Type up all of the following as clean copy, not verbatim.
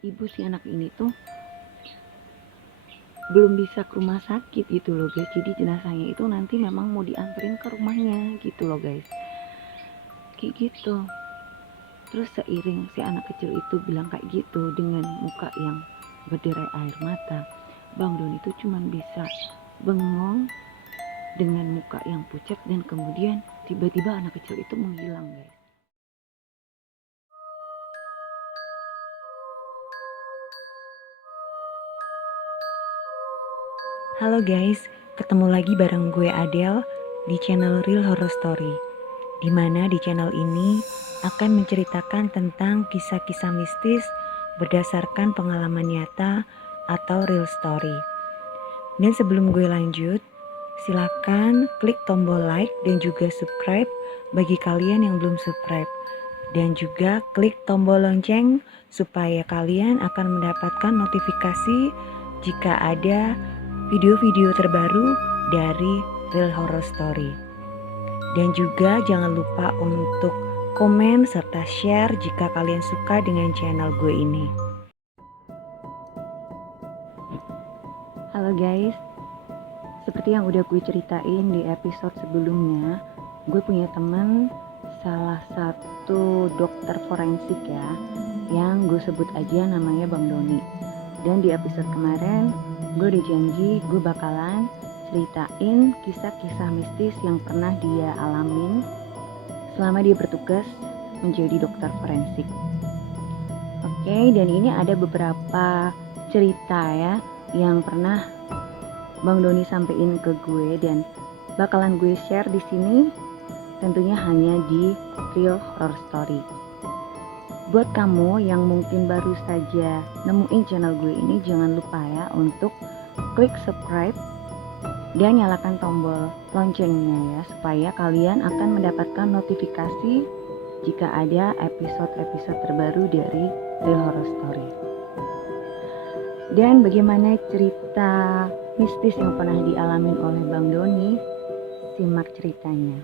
ibu si anak ini tuh belum bisa ke rumah sakit gitu loh guys. Jadi jenazahnya itu nanti memang mau dianterin ke rumahnya gitu loh guys, kayak gitu. Terus seiring si anak kecil itu bilang kayak gitu dengan muka yang berderai air mata, Bang Doni itu cuman bisa bengong dengan muka yang pucat, dan kemudian tiba-tiba anak kecil itu menghilang guys. Halo guys, ketemu lagi bareng gue Adele di channel Real Horror Story. Dimana di channel ini akan menceritakan tentang kisah-kisah mistis berdasarkan pengalaman nyata atau real story. Dan sebelum gue lanjut, silakan klik tombol like dan juga subscribe bagi kalian yang belum subscribe. Dan juga klik tombol lonceng supaya kalian akan mendapatkan notifikasi jika ada video-video terbaru dari Real Horror Story. Dan juga jangan lupa untuk komen serta share jika kalian suka dengan channel gue ini. Halo guys, seperti yang udah gue ceritain di episode sebelumnya, gue punya teman salah satu dokter forensik ya, yang gue sebut aja namanya Bang Doni. Dan di episode kemarin gue udah janji gue bakalan ceritain kisah-kisah mistis yang pernah dia alamin selama dia bertugas menjadi dokter forensik. Oke, dan ini ada beberapa cerita ya yang pernah Bang Doni sampein ke gue dan bakalan gue share di sini, tentunya hanya di Real Horror Story. Buat kamu yang mungkin baru saja nemuin channel gue ini, jangan lupa ya untuk klik subscribe dan nyalakan tombol loncengnya ya, supaya kalian akan mendapatkan notifikasi jika ada episode-episode terbaru dari Real Horror Story. Dan bagaimana cerita mistis yang pernah dialamin oleh Bang Doni? Simak ceritanya.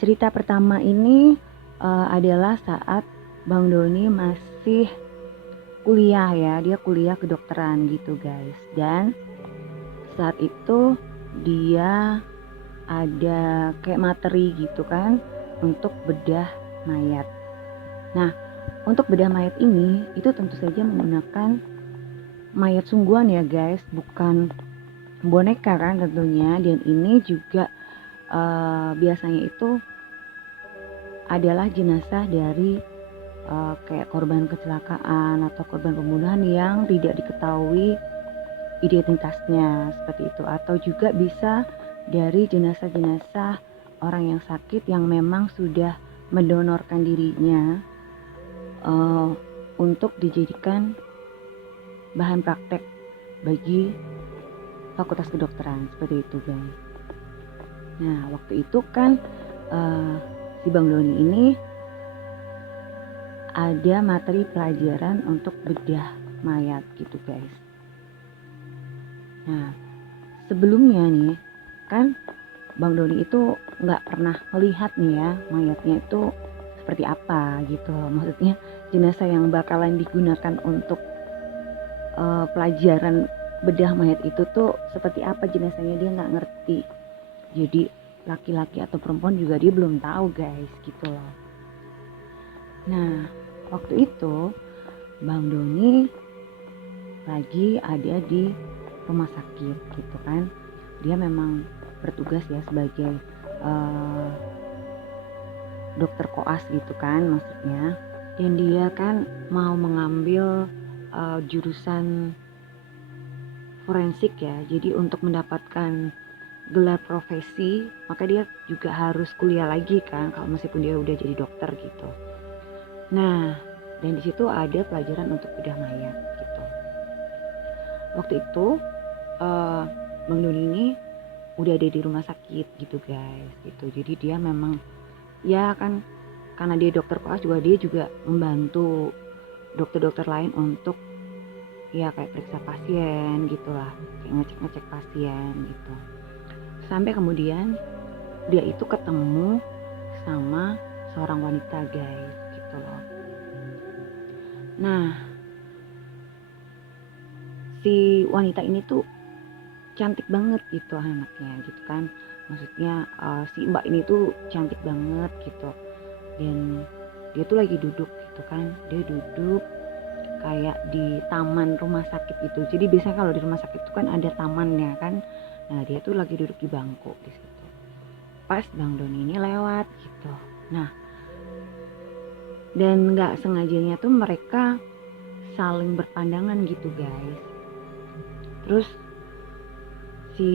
Cerita pertama ini adalah saat Bang Doni masih kuliah ya, dia kuliah kedokteran gitu guys. Dan saat itu dia ada kayak materi gitu kan untuk bedah mayat. Nah, untuk bedah mayat ini itu tentu saja menggunakan mayat sungguhan ya guys, bukan boneka kan tentunya. Dan ini juga biasanya itu adalah jenazah dari kayak korban kecelakaan atau korban pembunuhan yang tidak diketahui identitasnya seperti itu, atau juga bisa dari jenazah-jenazah orang yang sakit yang memang sudah mendonorkan dirinya untuk dijadikan bahan praktek bagi fakultas kedokteran seperti itu guys. Nah waktu itu kan si Bang Doni ini ada materi pelajaran untuk bedah mayat gitu guys. Nah sebelumnya nih kan Bang Doni itu nggak pernah melihat nih ya mayatnya itu seperti apa gitu. Maksudnya jenazah yang bakalan digunakan untuk pelajaran bedah mayat itu tuh seperti apa jenazahnya, dia nggak ngerti. Jadi laki-laki atau perempuan juga dia belum tahu guys gitu loh. Nah waktu itu Bang Doni lagi ada di rumah sakit gitu kan. Dia memang bertugas ya sebagai dokter koas gitu kan maksudnya. Dan dia kan mau mengambil jurusan forensik ya. Jadi untuk mendapatkan gelar profesi maka dia juga harus kuliah lagi kan, kalau meskipun dia udah jadi dokter gitu. Nah dan di situ ada pelajaran untuk bedah mayat gitu. Waktu itu Bang Doni ini udah ada di rumah sakit gitu guys gitu. Jadi dia memang ya kan karena dia dokter koas juga, dia juga membantu dokter-dokter lain untuk ya kayak periksa pasien gitulah, kayak ngecek pasien gitu. Sampai kemudian dia itu ketemu sama seorang wanita guys gitu loh. Nah, si wanita ini tuh cantik banget gitu anaknya gitu kan, maksudnya si mbak ini tuh cantik banget gitu, dan dia tuh lagi duduk gitu kan, dia duduk kayak di taman rumah sakit gitu. Jadi biasanya kalau di rumah sakit itu kan ada tamannya kan, nah dia tuh lagi duduk di bangku di situ. Pas Bang Doni ini lewat gitu, nah dan nggak sengajanya tuh mereka saling berpandangan gitu guys. Terus si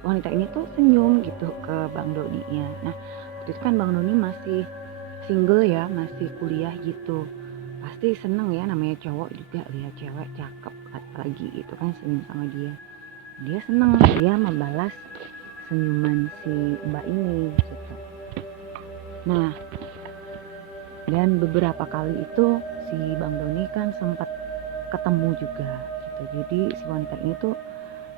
wanita ini tuh senyum gitu ke Bang Doni ya. Nah waktu itu kan Bang Doni masih single ya, masih kuliah gitu, pasti seneng ya, namanya cowok juga lihat cewek cakep lagi itu kan senyum sama dia, dia seneng, dia membalas senyuman si mbak ini gitu. Nah dan beberapa kali itu si Bang Doni kan sempat ketemu juga gitu. Jadi si wanita ini tuh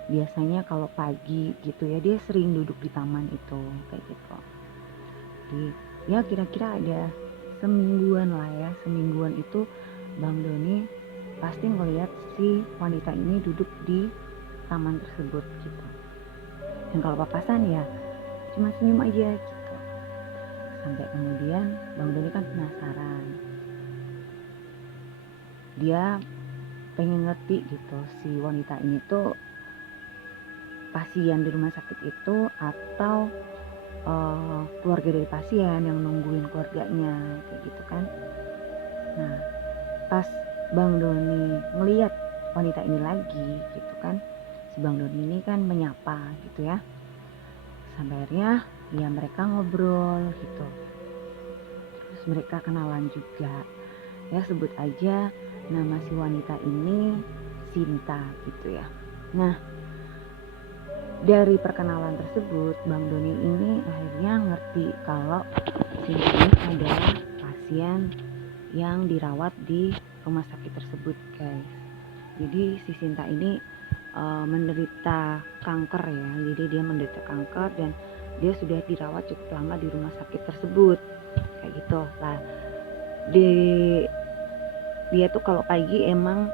biasanya kalau pagi gitu ya dia sering duduk di taman itu kayak gitu. Jadi ya kira-kira ada semingguan lah ya, semingguan itu Bang Doni pasti ngeliat si wanita ini duduk di taman tersebut gitu. Dan kalau papasan ya cuma senyum aja gitu. Sampai kemudian Bang Doni kan penasaran, dia pengen ngerti gitu si wanita ini tuh pasien di rumah sakit itu atau keluarga dari pasien yang nungguin keluarganya kayak gitu kan. Nah pas Bang Doni ngeliat wanita ini lagi gitu kan, si Bang Doni ini kan menyapa gitu ya, sampai akhirnya ya mereka ngobrol gitu, terus mereka kenalan juga ya, sebut aja nama si wanita ini Sinta gitu ya. Nah dari perkenalan tersebut Bang Doni ini akhirnya ngerti kalau Sinta ini adalah pasien yang dirawat di rumah sakit tersebut guys. Jadi si Sinta ini menderita kanker ya, jadi dia menderita kanker dan dia sudah dirawat cukup lama di rumah sakit tersebut kayak gitu lah. Dia tuh kalau pagi emang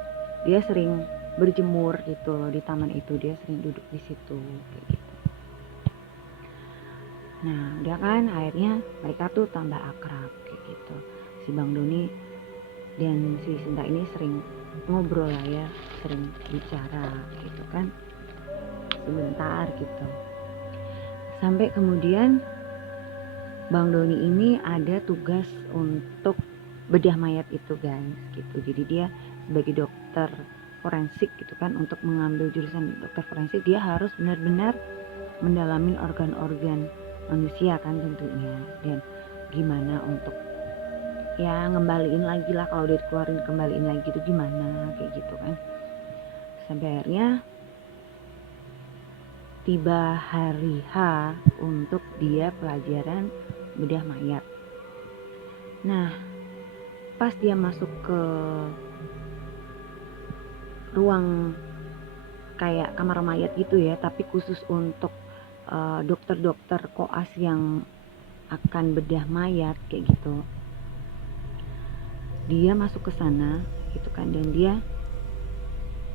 dia sering berjemur gitu loh di taman itu, dia sering duduk di situ kayak gitu. Nah udah kan akhirnya mereka tuh tambah akrab kayak gitu, si Bang Doni dan si Sinta ini sering ngobrol lah ya, sering bicara gitu kan sebentar gitu. Sampai kemudian Bang Doni ini ada tugas untuk bedah mayat itu guys gitu. Jadi dia sebagai dokter forensik gitu kan, untuk mengambil jurusan dokter forensik dia harus benar-benar mendalamin organ-organ manusia kan tentunya, dan gimana untuk ya ngembaliin lagi lah, kalau udah dikeluarin kembaliin lagi itu gimana kayak gitu kan. Sampai akhirnya tiba hari H untuk dia pelajaran bedah mayat. Nah pas dia masuk ke ruang kayak kamar mayat gitu ya, tapi khusus untuk dokter-dokter koas yang akan bedah mayat kayak gitu, dia masuk ke sana gitu kan, dan dia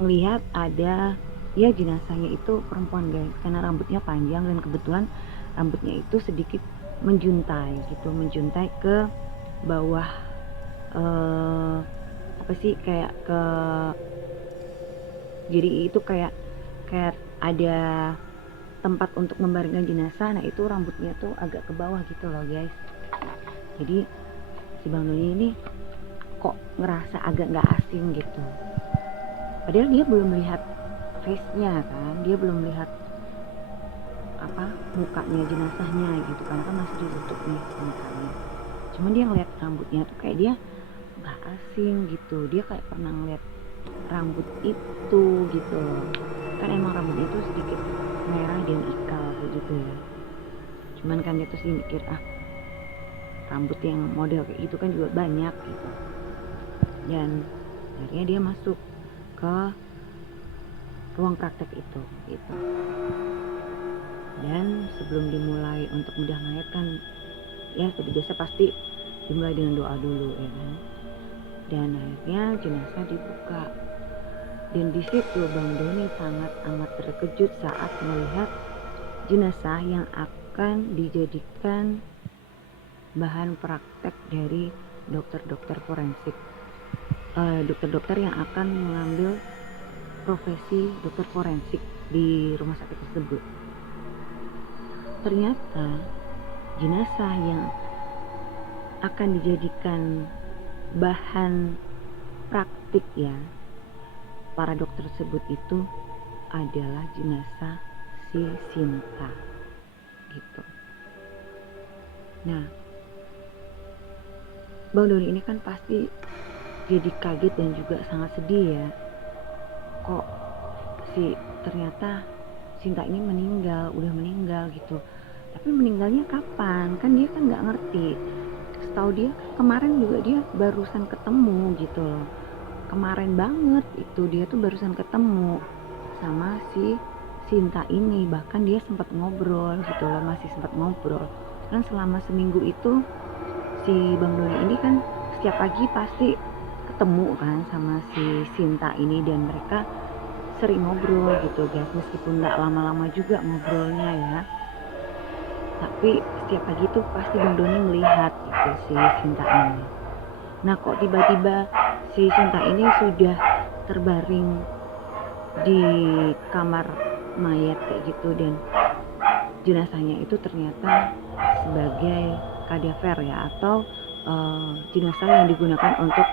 melihat ada ya jenazahnya itu perempuan guys, karena rambutnya panjang dan kebetulan rambutnya itu sedikit menjuntai gitu, menjuntai ke bawah apa sih kayak ke, jadi itu kayak ada tempat untuk membaringkan jenazah, nah itu rambutnya tuh agak ke bawah gitu loh guys. Jadi si Bang Doni ini kok ngerasa agak gak asing gitu, padahal dia belum melihat face-nya kan, dia belum melihat apa mukanya jenazahnya gitu kan masih ditutup nih mukanya. Cuman dia ngeliat rambutnya tuh kayak dia gak asing gitu, dia kayak pernah ngeliat rambut itu gitu loh, kan emang rambut itu sedikit merah dan ikal gitu ya. Cuman kan dia terus mikir rambut yang model kayak gitu kan juga banyak gitu, dan akhirnya dia masuk ke ruang praktek itu gitu. Dan sebelum dimulai untuk bedah mayat kan ya seperti biasa pasti dimulai dengan doa dulu ya kan. dan akhirnya jenazah dibuka. Dan di situ Bang Doni sangat amat terkejut saat melihat jenazah yang akan dijadikan bahan praktek dari dokter-dokter forensik, dokter-dokter yang akan mengambil profesi dokter forensik di rumah sakit tersebut. Ternyata jenazah yang akan dijadikan bahan praktik ya para dokter tersebut itu adalah jenazah si Sinta gitu. Nah, Bang Doni ini kan pasti jadi kaget dan juga sangat sedih ya. Kok ternyata Sinta ini udah meninggal gitu. Tapi meninggalnya kapan? Kan dia kan nggak ngerti. Setahu dia kemarin juga dia barusan ketemu gitu loh. Kemarin banget itu dia tuh barusan ketemu sama si Sinta ini, bahkan dia sempat ngobrol gitu loh, masih sempat ngobrol. Kan selama seminggu itu si Bang Doni ini kan setiap pagi pasti ketemu kan sama si Sinta ini, dan mereka sering ngobrol gitu guys, meskipun gak lama-lama juga ngobrolnya ya, tapi setiap pagi tuh pasti Bang Doni melihat gitu si Sinta ini. Nah kok tiba-tiba si Sinta ini sudah terbaring di kamar mayat kayak gitu, dan jenazahnya itu ternyata sebagai kadaver ya, atau jenazah yang digunakan untuk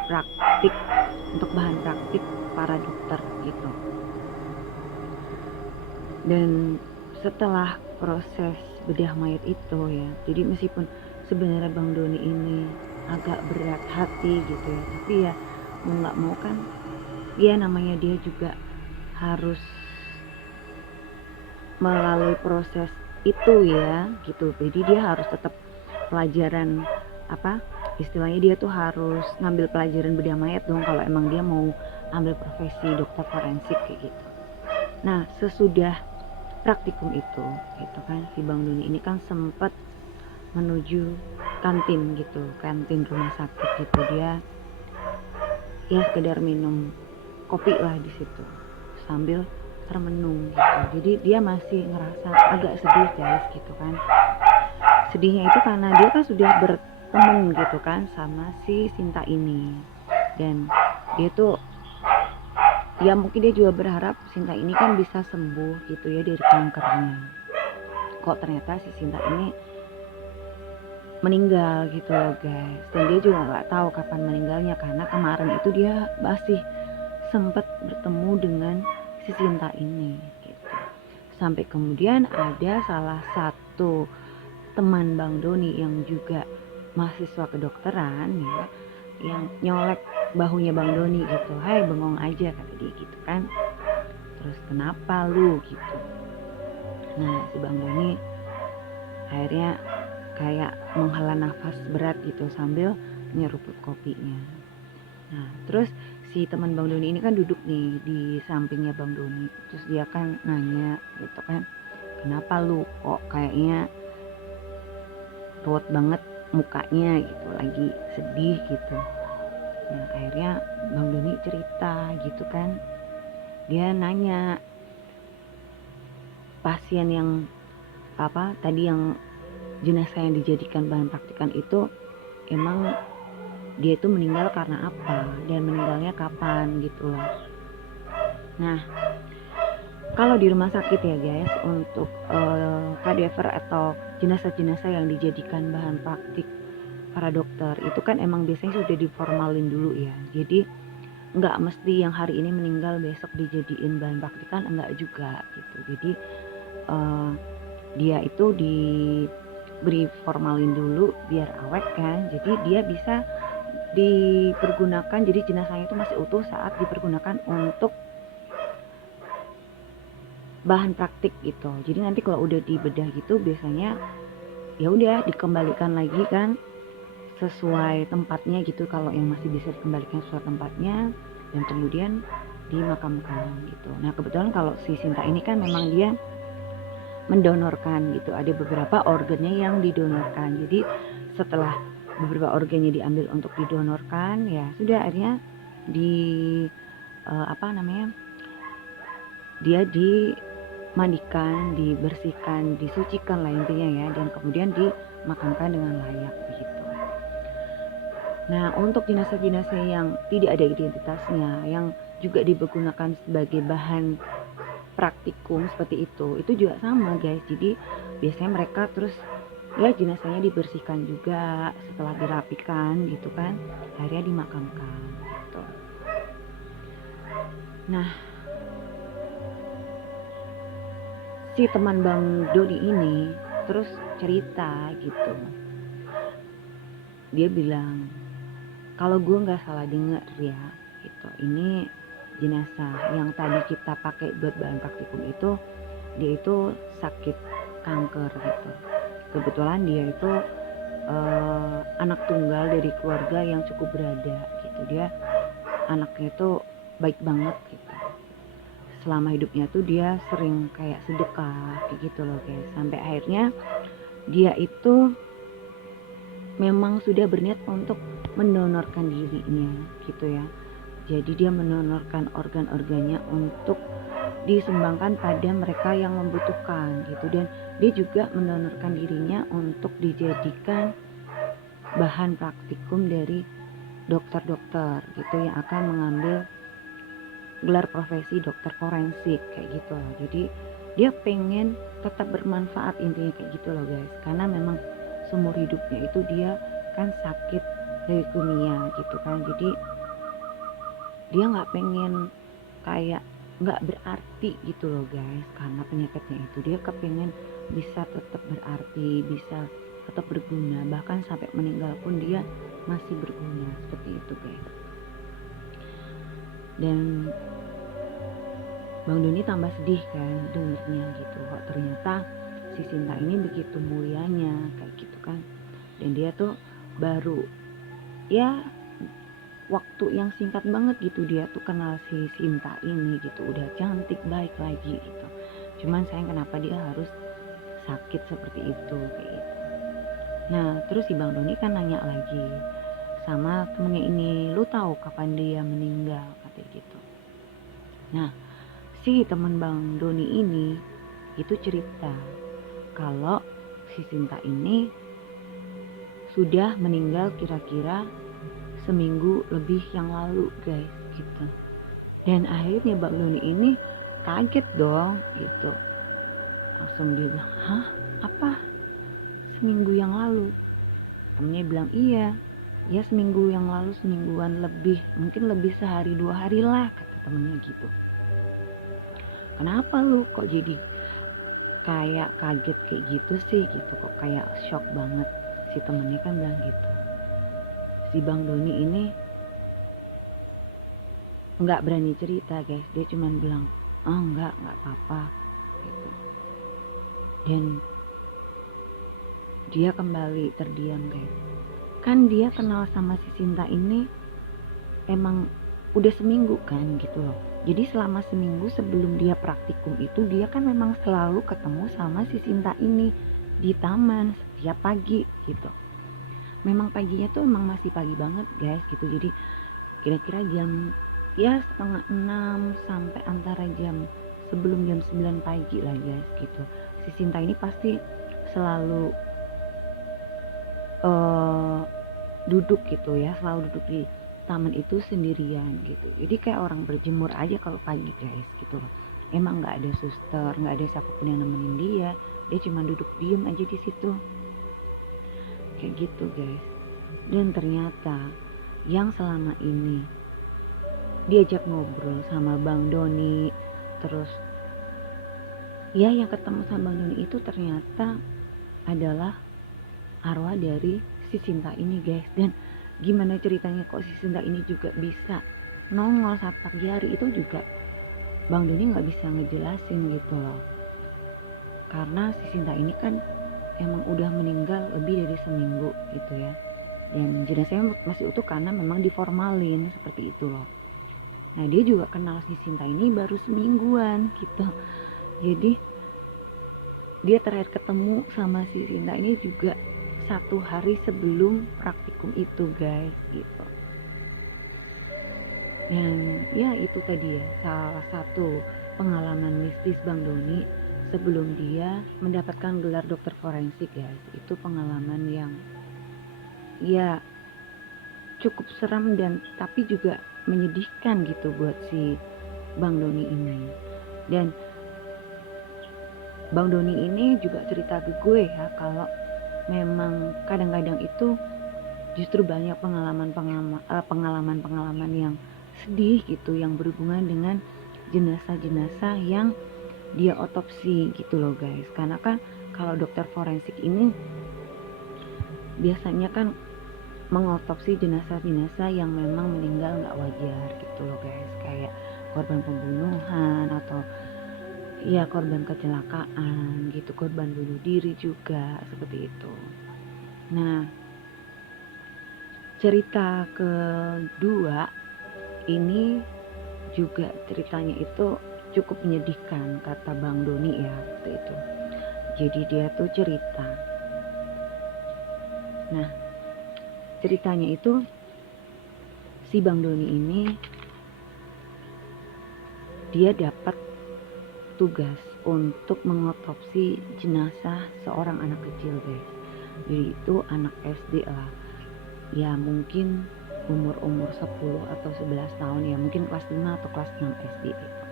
bahan praktik para dokter gitu. Dan setelah proses bedah mayat itu ya, jadi meskipun sebenarnya Bang Doni ini agak berat hati gitu ya, tapi ya mau nggak mau kan ya namanya dia juga harus melalui proses itu ya gitu. Jadi dia harus tetap pelajaran istilahnya dia tuh harus ngambil pelajaran bedah mayat dong kalau emang dia mau ambil profesi dokter forensik kayak gitu. Nah sesudah praktikum itu gitu kan, si Bang Doni ini kan sempat menuju kantin rumah sakit gitu. Dia ya sekedar minum kopi lah di situ sambil termenung gitu. Jadi dia masih ngerasa agak sedih guys gitu kan. Sedihnya itu karena dia kan sudah berteman gitu kan sama si Sinta ini, dan dia tuh ya mungkin dia juga berharap Sinta ini kan bisa sembuh gitu ya dari kankernya. Kok ternyata si Sinta ini meninggal gitu loh guys, dan dia juga nggak tahu kapan meninggalnya karena kemarin itu dia masih sempat bertemu dengan si Sinta ini gitu. Sampai kemudian ada salah satu teman Bang Doni yang juga mahasiswa kedokteran ya, yang nyolek bahunya Bang Doni gitu. "Hai bengong aja," kata dia gitu kan. "Terus kenapa lu?" gitu. Nah si Bang Doni akhirnya kayak menghela nafas berat gitu sambil nyeruput kopinya. Nah terus si teman Bang Doni ini kan duduk nih di sampingnya Bang Doni. Terus dia kan nanya gitu kan, "Kenapa lu kok kayaknya ruwet banget mukanya gitu, lagi sedih gitu?" Nah akhirnya Bang Doni cerita gitu kan. Dia nanya pasien yang tadi yang jenazah yang dijadikan bahan praktikan itu emang dia itu meninggal karena apa dan meninggalnya kapan gitu loh. Nah kalau di rumah sakit ya guys, untuk kadaver atau jenazah-jenazah yang dijadikan bahan praktik para dokter itu kan emang biasanya sudah diformalin dulu ya. Jadi nggak mesti yang hari ini meninggal besok dijadiin bahan praktikan, enggak juga gitu. Jadi dia itu diberi formalin dulu biar awet kan, jadi dia bisa dipergunakan, jadi jenazahnya itu masih utuh saat dipergunakan untuk bahan praktik gitu. Jadi nanti kalau udah dibedah gitu biasanya ya udah dikembalikan lagi kan sesuai tempatnya gitu, kalau yang masih bisa dikembalikan sesuai tempatnya, dan kemudian dimakamkan gitu. Nah kebetulan kalau si Sinta ini kan memang dia mendonorkan gitu, ada beberapa organnya yang didonorkan. Jadi setelah beberapa organnya diambil untuk didonorkan, ya sudah akhirnya dia dimandikan, dibersihkan, disucikan lah intinya ya, dan kemudian dimakamkan dengan layak begitu. Nah, untuk jenazah-jenazah yang tidak ada identitasnya, yang juga digunakan sebagai bahan praktikum seperti itu juga sama guys. Jadi biasanya mereka terus ya jenazahnya dibersihkan juga, setelah dirapikan gitu kan, akhirnya dimakamkan gitu. Nah, si teman Bang Doni ini terus cerita gitu, dia bilang kalau gue nggak salah dengar ya gitu, ini jenazah yang tadi kita pakai buat bahan praktikum itu, dia itu sakit kanker gitu. Kebetulan dia itu anak tunggal dari keluarga yang cukup berada gitu. Dia anaknya itu baik banget gitu. Selama hidupnya tuh dia sering kayak sedekah kayak gitu loh guys. Sampai akhirnya dia itu memang sudah berniat untuk mendonorkan dirinya gitu ya. Jadi dia mendonorkan organ-organnya untuk disumbangkan pada mereka yang membutuhkan gitu, dan dia juga mendonorkan dirinya untuk dijadikan bahan praktikum dari dokter-dokter gitu yang akan mengambil gelar profesi dokter forensik kayak gitu loh. Jadi dia pengen tetap bermanfaat intinya kayak gitu loh guys, karena memang seumur hidupnya itu dia kan sakit leukemia gitu kan. Jadi dia nggak pengen kayak nggak berarti gitu loh guys, karena penyakitnya itu dia kepengen bisa tetap berarti, bisa tetap berguna, bahkan sampai meninggal pun dia masih berguna seperti itu guys. Dan Bang Doni tambah sedih kan dengernya gitu, kok ternyata si Sinta ini begitu mulianya kayak gitu kan. Dan dia tuh baru ya waktu yang singkat banget gitu dia tuh kenal si Sinta ini gitu, udah cantik baik lagi gitu. Cuman sayang kenapa dia harus sakit seperti itu kayak gitu. Nah terus si Bang Doni kan nanya lagi sama temennya ini, lu tahu kapan dia meninggal katanya gitu. Nah si temen Bang Doni ini itu cerita kalau si Sinta ini sudah meninggal kira-kira seminggu lebih yang lalu guys gitu. Dan akhirnya Bang Doni ini kaget dong gitu, langsung dia bilang, hah apa seminggu yang lalu? Temennya bilang iya ya seminggu yang lalu, semingguan lebih, mungkin lebih sehari 2 hari lah kata temennya gitu. Kenapa lu kok jadi kayak kaget kayak gitu sih gitu, kok kayak shock banget? Si temennya kan bilang gitu. Si Bang Doni ini nggak berani cerita guys, dia cuman bilang oh nggak apa-apa gitu. Dan dia kembali terdiam guys, kan dia kenal sama si Sinta ini emang udah seminggu kan gitu loh. Jadi selama seminggu sebelum dia praktikum itu dia kan memang selalu ketemu sama si Sinta ini di taman setiap pagi gitu. Memang paginya tuh emang masih pagi banget guys gitu, jadi kira-kira jam ya 5:30 sampai antara jam sebelum jam 9 pagi lah guys gitu. Si Sinta ini pasti selalu duduk gitu ya, selalu duduk di taman itu sendirian gitu. Jadi kayak orang berjemur aja kalau pagi guys gitu. Emang nggak ada suster, nggak ada siapapun yang nemenin dia, dia cuma duduk diem aja di situ kayak gitu guys. Dan ternyata yang selama ini diajak ngobrol sama Bang Doni, terus ya yang ketemu sama Bang Doni itu ternyata adalah arwah dari si Sinta ini guys. Dan gimana ceritanya kok si Sinta ini juga bisa nongol saat pagi hari itu juga Bang Doni nggak bisa ngejelasin gitu loh, karena si Sinta ini kan emang udah meninggal lebih dari seminggu gitu ya, dan jenazahnya masih utuh karena memang diformalin seperti itu loh. Nah dia juga kenal si Sinta ini baru semingguan gitu, jadi dia terakhir ketemu sama si Sinta ini juga 1 hari sebelum praktikum itu guys gitu. Dan ya itu tadi ya salah satu pengalaman mistis Bang Doni sebelum dia mendapatkan gelar dokter forensik guys. Itu pengalaman yang ya cukup seram dan tapi juga menyedihkan gitu buat si Bang Doni ini. Dan Bang Doni ini juga cerita ke gue ya kalau memang kadang-kadang itu justru banyak pengalaman yang sedih gitu yang berhubungan dengan jenazah-jenazah yang dia otopsi gitu loh guys. Karena kan kalau dokter forensik ini biasanya kan mengotopsi jenazah-jenazah yang memang meninggal nggak wajar gitu loh guys, kayak korban pembunuhan atau ya korban kecelakaan gitu, korban bunuh diri juga seperti itu. Nah, cerita kedua ini juga ceritanya itu cukup menyedihkan kata Bang Doni ya waktu itu. Jadi dia tuh cerita. Nah, ceritanya itu si Bang Doni ini dia dapat tugas untuk mengotopsi jenazah seorang anak kecil guys. Jadi itu anak SD lah. Ya mungkin umur 10 atau 11 tahun ya, mungkin kelas 5 atau kelas 6 SD gitu.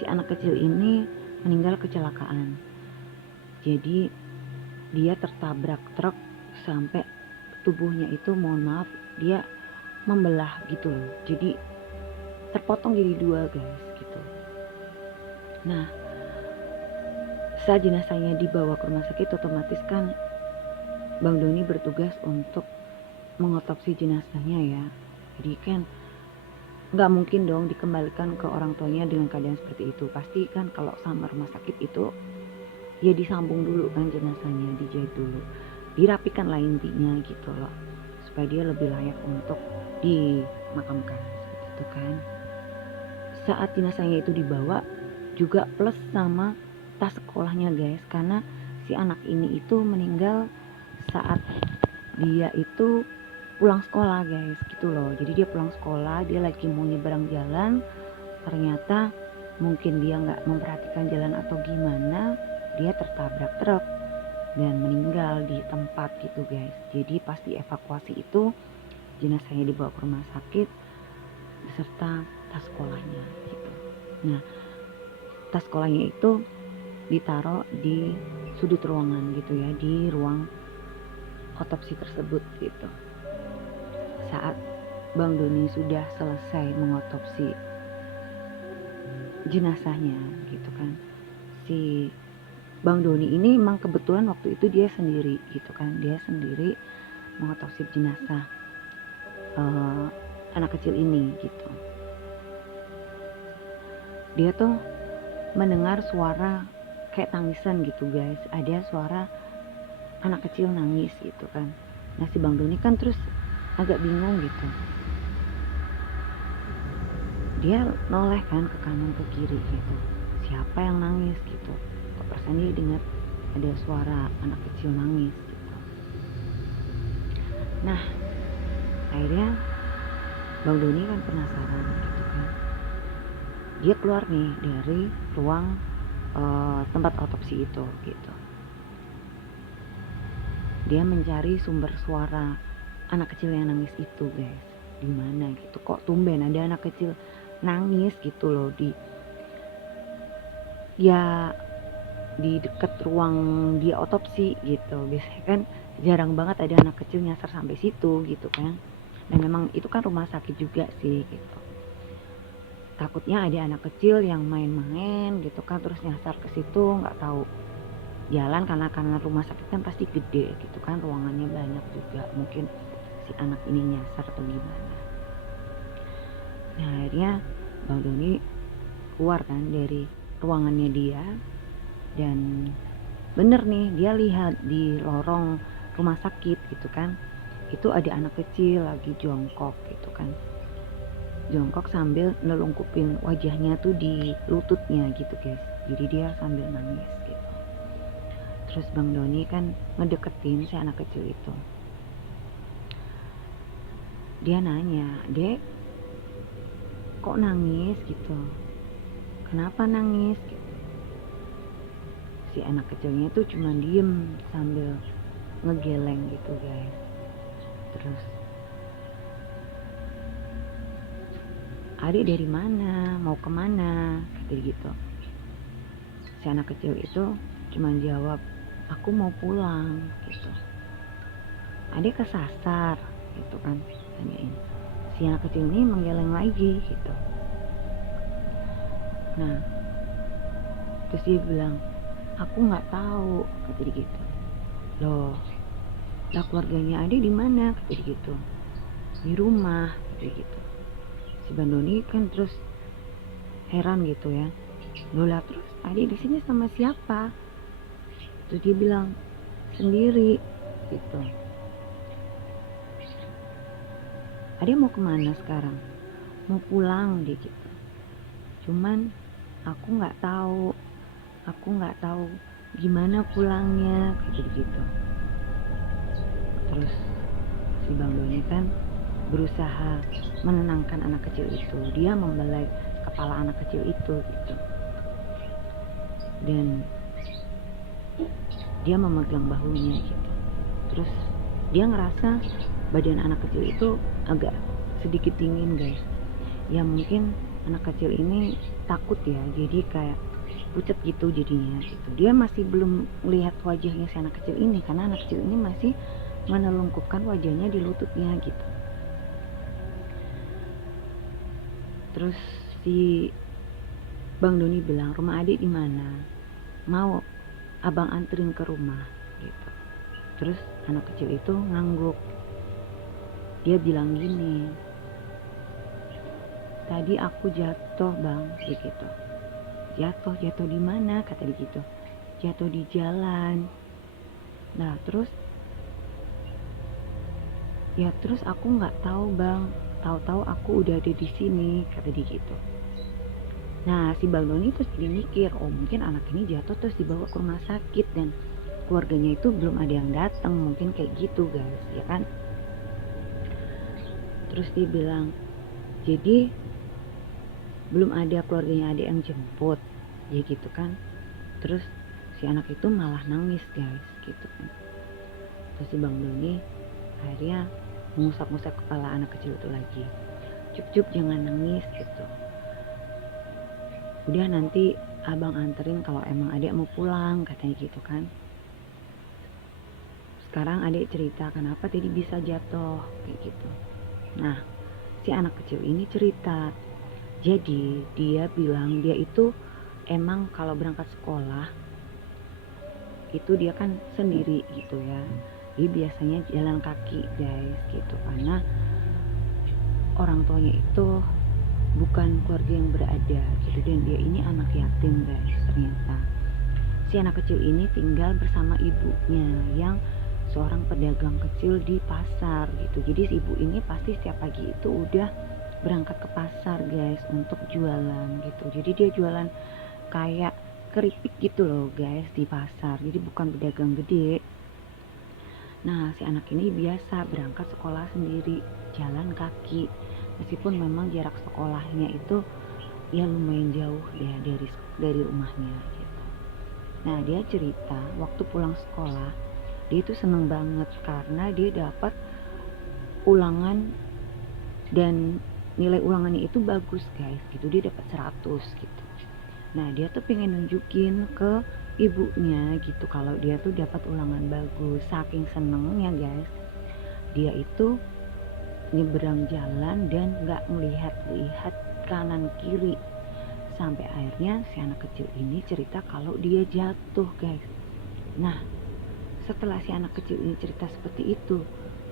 Si anak kecil ini meninggal kecelakaan. Jadi dia tertabrak truk sampai tubuhnya itu mohon maaf dia membelah gitu loh. Jadi terpotong jadi 2 guys gitu. Nah, saat jenazahnya dibawa ke rumah sakit otomatis kan Bang Doni bertugas untuk mengotopsi jenazahnya ya. Jadi kan nggak mungkin dong dikembalikan ke orang tuanya dengan keadaan seperti itu. Pasti kan kalau sama rumah sakit itu ya disambung dulu kan jenazahnya, dijahit dulu, dirapikan lah intinya gitu loh, supaya dia lebih layak untuk dimakamkan gitu kan. Saat jenazahnya itu dibawa juga plus sama tas sekolahnya guys, karena si anak ini itu meninggal saat dia itu pulang sekolah guys gitu loh. Jadi dia pulang sekolah, dia lagi mau nyeberang jalan, ternyata mungkin dia nggak memperhatikan jalan atau gimana, dia tertabrak truk dan meninggal di tempat gitu guys. Jadi pas dievakuasi itu jenazahnya dibawa ke rumah sakit beserta tas sekolahnya gitu. Nah, tas sekolahnya itu ditaruh di sudut ruangan gitu ya, di ruang otopsi tersebut gitu. Saat Bang Doni sudah selesai mengotopsi jenazahnya gitu kan, si Bang Doni ini memang kebetulan waktu itu dia sendiri gitu kan, dia sendiri mengotopsi jenazah anak kecil ini gitu. Dia tuh mendengar suara kayak tangisan gitu guys, ada suara anak kecil nangis gitu kan. Nah si Bang Doni kan terus agak bingung gitu, dia noleh kan ke kanan ke kiri gitu, siapa yang nangis gitu, kok perasaan dia dengar ada suara anak kecil nangis gitu. Nah akhirnya Bang Doni kan penasaran gitu kan, dia keluar nih dari ruang tempat otopsi itu gitu. Dia mencari sumber suara anak kecil yang nangis itu guys, di mana gitu, kok tumben ada anak kecil nangis gitu loh di dekat ruang dia otopsi gitu. Biasanya kan jarang banget ada anak kecil nyasar sampai situ gitu kan, dan memang itu kan rumah sakit juga sih gitu. Takutnya ada anak kecil yang main-main gitu kan, terus nyasar ke situ nggak tahu jalan, karena rumah sakit kan pasti gede gitu kan, ruangannya banyak juga, mungkin si anak ini nyasar atau gimana. Nah akhirnya Bang Doni keluar kan dari ruangannya dia, dan bener nih dia lihat di lorong rumah sakit gitu kan, itu ada anak kecil lagi jongkok gitu kan, jongkok sambil nelungkupin wajahnya tuh di lututnya gitu guys, jadi dia sambil nangis gitu. Terus Bang Doni kan ngedeketin si anak kecil itu. Dia nanya, "Dek, kok nangis gitu? Kenapa nangis?" Gitu. Si anak kecilnya tuh cuma diem sambil ngegeleng gitu guys. Terus, "Adik dari mana? Mau kemana?" Kata gitu. Si anak kecil itu cuma jawab, "Aku mau pulang." Gitu. "Adik kesasar?" Gitu kan, tanyain. Si anak kecil ini menggeleng lagi gitu. Nah, terus dia bilang, "Aku nggak tahu." Kata dia gitu. "Loh, lah keluarganya adik di mana?" Kata dia gitu. "Di rumah." Kata dia gitu. Si Bandoni kan terus heran gitu ya. "Loh lah terus adik di sini sama siapa?" Terus dia bilang, "Sendiri." Gitu. "Adik mau kemana sekarang?" "Mau pulang," dia gitu. "Cuman aku nggak tahu gimana pulangnya," kayak gitu. Terus si Bang Doni kan berusaha menenangkan anak kecil itu. Dia membelai kepala anak kecil itu gitu. Dan dia memegang bahunya gitu. Terus dia ngerasa badan anak kecil itu agak sedikit dingin guys. Ya mungkin anak kecil ini takut ya, jadi kayak pucat gitu jadinya gitu. Dia masih belum melihat wajahnya si anak kecil ini karena anak kecil ini masih menelungkupkan wajahnya di lututnya gitu. Terus si Bang Doni bilang, "Rumah adik di mana? Mau abang anterin ke rumah," gitu. Terus anak kecil itu ngangguk. Dia bilang gini, "Tadi aku jatuh bang," gitu. Jatuh di mana?" Kata dia gitu. "Jatuh di jalan." Nah terus aku nggak tahu bang. Tahu-tahu aku udah ada di sini," kata dia gitu. Nah si Bang Doni terus jadi mikir, oh mungkin anak ini jatuh terus dibawa ke rumah sakit dan keluarganya itu belum ada yang datang, mungkin kayak gitu guys, ya kan. Terus dia bilang, "Jadi belum ada keluarganya adik yang jemput," ya gitu kan. Terus si anak itu malah nangis guys gitu kan. Terus si Bang Doni akhirnya mengusap-ngusap kepala anak kecil itu lagi. "Cup jangan nangis," gitu. "Udah nanti abang anterin kalau emang adik mau pulang," katanya gitu kan. "Sekarang adik cerita kenapa tadi bisa jatuh," kayak gitu. Nah si anak kecil ini cerita. Jadi dia bilang dia itu emang kalau berangkat sekolah itu dia kan sendiri gitu ya. Dia biasanya jalan kaki guys gitu karena orang tuanya itu bukan keluarga yang berada gitu, dan dia ini anak yatim guys. Ternyata si anak kecil ini tinggal bersama ibunya yang seorang pedagang kecil di pasar gitu. Jadi si ibu ini pasti setiap pagi itu udah berangkat ke pasar guys untuk jualan gitu. Jadi dia jualan kayak keripik gitu loh guys di pasar, jadi bukan pedagang gede. Nah si anak ini biasa berangkat sekolah sendiri jalan kaki, meskipun memang jarak sekolahnya itu ya lumayan jauh ya dari rumahnya gitu. Nah dia cerita waktu pulang sekolah dia itu seneng banget karena dia dapat ulangan dan nilai ulangannya itu bagus guys gitu, dia dapat 100 gitu. Nah dia tuh pengen nunjukin ke ibunya gitu kalau dia tuh dapat ulangan bagus. Saking senengnya guys, dia itu nyeberang jalan dan gak melihat kanan kiri, sampai akhirnya si anak kecil ini cerita kalau dia jatuh guys. Nah setelah si anak kecil ini cerita seperti itu,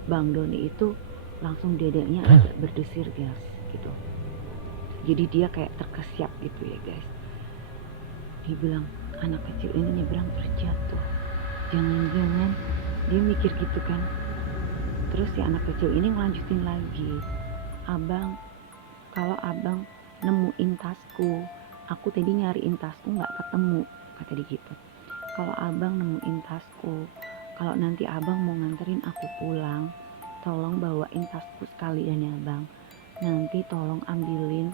Bang Doni itu langsung dadanya agak berdesir guys gitu. Jadi dia kayak terkesiap gitu ya guys. Dia bilang, anak kecil ini nyebrang terus jatuh, jangan-jangan dia mikir gitu kan. Terus si anak kecil ini ngelanjutin lagi, "Abang, kalau abang nemuin tasku, aku tadi nyariin tasku gak ketemu," kata dia gitu. kalau abang nemuin tasku, kalau nanti abang mau nganterin aku pulang, tolong bawain tasku sekalian ya bang. Nanti tolong ambilin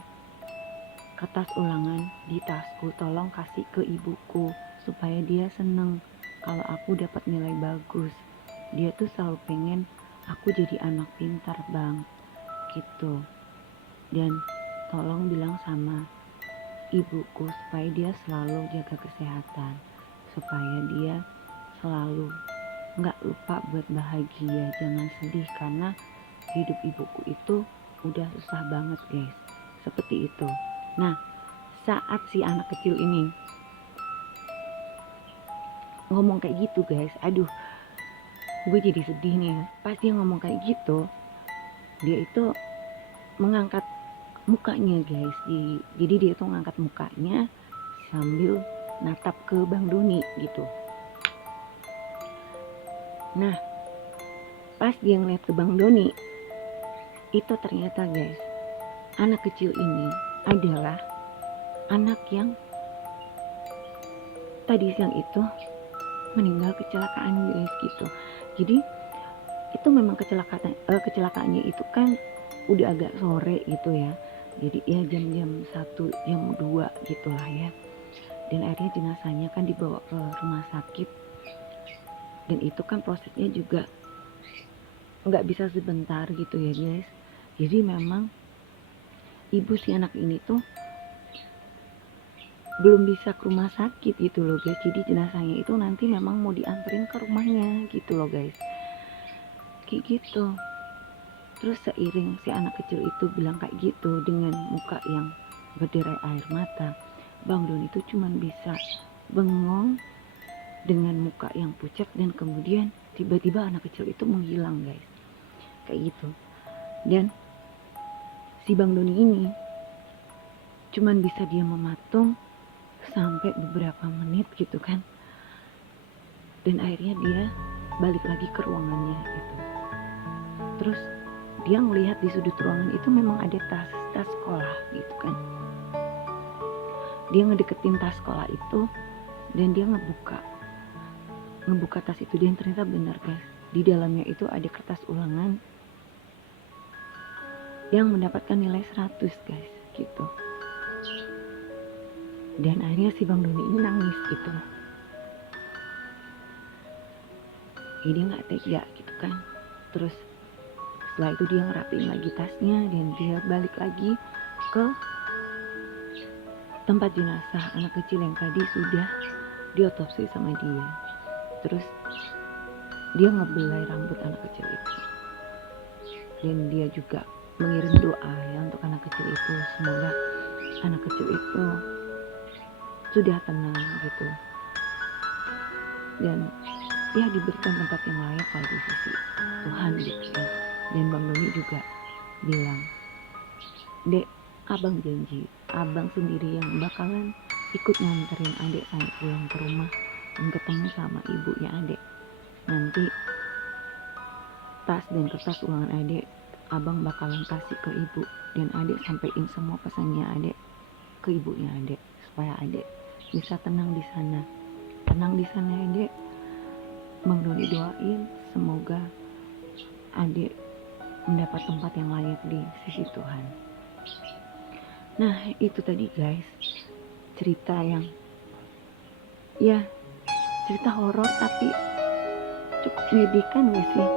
kertas ulangan di tasku, tolong kasih ke ibuku supaya dia seneng kalau aku dapat nilai bagus. Dia tuh selalu pengen aku jadi anak pintar bang, gitu. Dan tolong bilang sama ibuku supaya dia selalu jaga kesehatan, supaya dia selalu nggak lupa buat bahagia, jangan sedih karena hidup ibuku itu udah susah banget guys, seperti itu. Nah, saat si anak kecil ini ngomong kayak gitu guys, aduh gue jadi sedih nih. Pas dia ngomong kayak gitu, dia itu mengangkat mukanya guys, jadi dia tuh ngangkat mukanya sambil natap ke Bang Doni gitu. Nah, pas dia ngeliat ke Bang Doni, itu ternyata guys, anak kecil ini adalah anak yang tadi siang itu meninggal kecelakaan guys gitu. Jadi itu memang kecelakaannya itu kan udah agak sore gitu ya. Jadi ya jam 1, jam 2 gitulah ya. Dan akhirnya jenazahnya kan dibawa ke rumah sakit. Dan itu kan prosesnya juga nggak bisa sebentar gitu ya guys. Jadi memang ibu si anak ini tuh belum bisa ke rumah sakit gitu loh guys. Jadi jenazahnya itu nanti memang mau dianterin ke rumahnya gitu loh guys, kayak gitu. Terus seiring si anak kecil itu bilang kayak gitu dengan muka yang berderai air mata, Bang Doni itu cuman bisa bengong dengan muka yang pucat, dan kemudian tiba-tiba anak kecil itu menghilang guys, kayak gitu. Dan si Bang Doni ini cuman bisa dia mematung sampai beberapa menit gitu kan, dan akhirnya dia balik lagi ke ruangannya gitu. Terus dia ngelihat di sudut ruangan itu memang ada tas sekolah gitu kan. Dia ngedeketin tas sekolah itu dan dia ngebuka tas itu, dan ternyata benar guys, di dalamnya itu ada kertas ulangan yang mendapatkan nilai 100 guys gitu. Dan akhirnya si Bang Doni ini nangis gitu. Dia nggak tega gitu kan. Terus setelah itu dia ngerapiin lagi tasnya dan dia balik lagi ke tempat jenazah anak kecil yang tadi sudah diotopsi sama dia. Terus dia ngebelai rambut anak kecil itu, dan dia juga mengirim doa ya untuk anak kecil itu, semoga anak kecil itu sudah tenang gitu, dan ya diberikan tempat yang layak lah di sisi Tuhan gitu kan. Dan Bang Doni juga bilang, Dek, abang janji abang sendiri yang bakalan ikut nganterin adik saya pulang ke rumah dan ketemu sama ibunya adik. Nanti tas dan kertas ulangan adik abang bakalan kasih ke ibu, dan adik sampein semua pesannya adik ke ibunya adik supaya adik bisa tenang di sana. Tenang di sana ya dek. Bang Doni doain semoga adik mendapat tempat yang layak di sisi Tuhan. Nah itu tadi guys, cerita yang ya cerita horor tapi cukup menyedihkan gak sih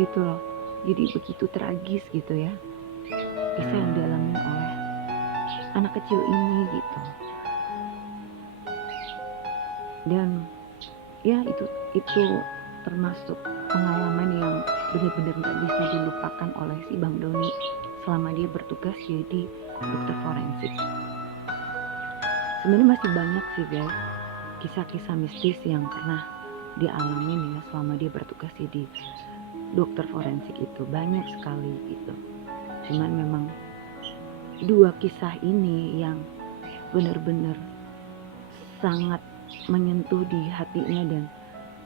gitu loh. Jadi begitu tragis gitu ya, bisa yang dialami oleh anak kecil ini gitu. Dan ya itu termasuk pengalaman yang benar-benar gak bisa dilupakan oleh si Bang Doni selama dia bertugas jadi dokter forensik. Sebenarnya masih banyak sih guys kisah-kisah mistis yang pernah dialami ya selama dia bertugas jadi dokter forensik, itu banyak sekali gitu. Cuman memang 2 kisah ini yang benar-benar sangat menyentuh di hatinya dan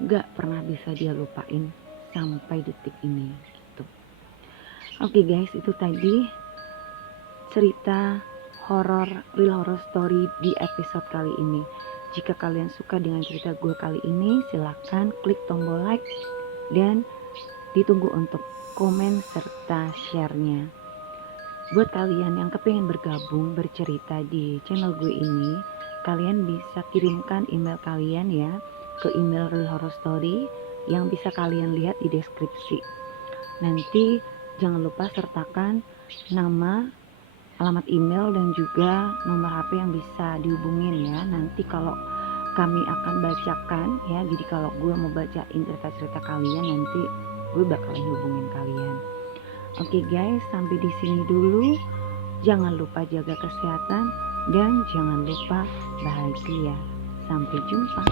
gak pernah bisa dia lupain sampai detik ini gitu. Oke guys, itu tadi cerita real horror story di episode kali ini. Jika kalian suka dengan cerita gue kali ini, silahkan klik tombol like dan ditunggu untuk komen serta share-nya. Buat kalian yang kepengen bergabung bercerita di channel gue ini, kalian bisa kirimkan email kalian ya ke email Real Horror Story yang bisa kalian lihat di deskripsi. Nanti jangan lupa sertakan nama, alamat email dan juga nomor HP yang bisa dihubungin ya. Nanti kalau kami akan bacakan ya, jadi kalau gue mau bacain cerita-cerita kalian, nanti gue bakalan hubungin kalian. Oke guys, sampai di sini dulu. Jangan lupa jaga kesehatan dan jangan lupa bahagia. Sampai jumpa.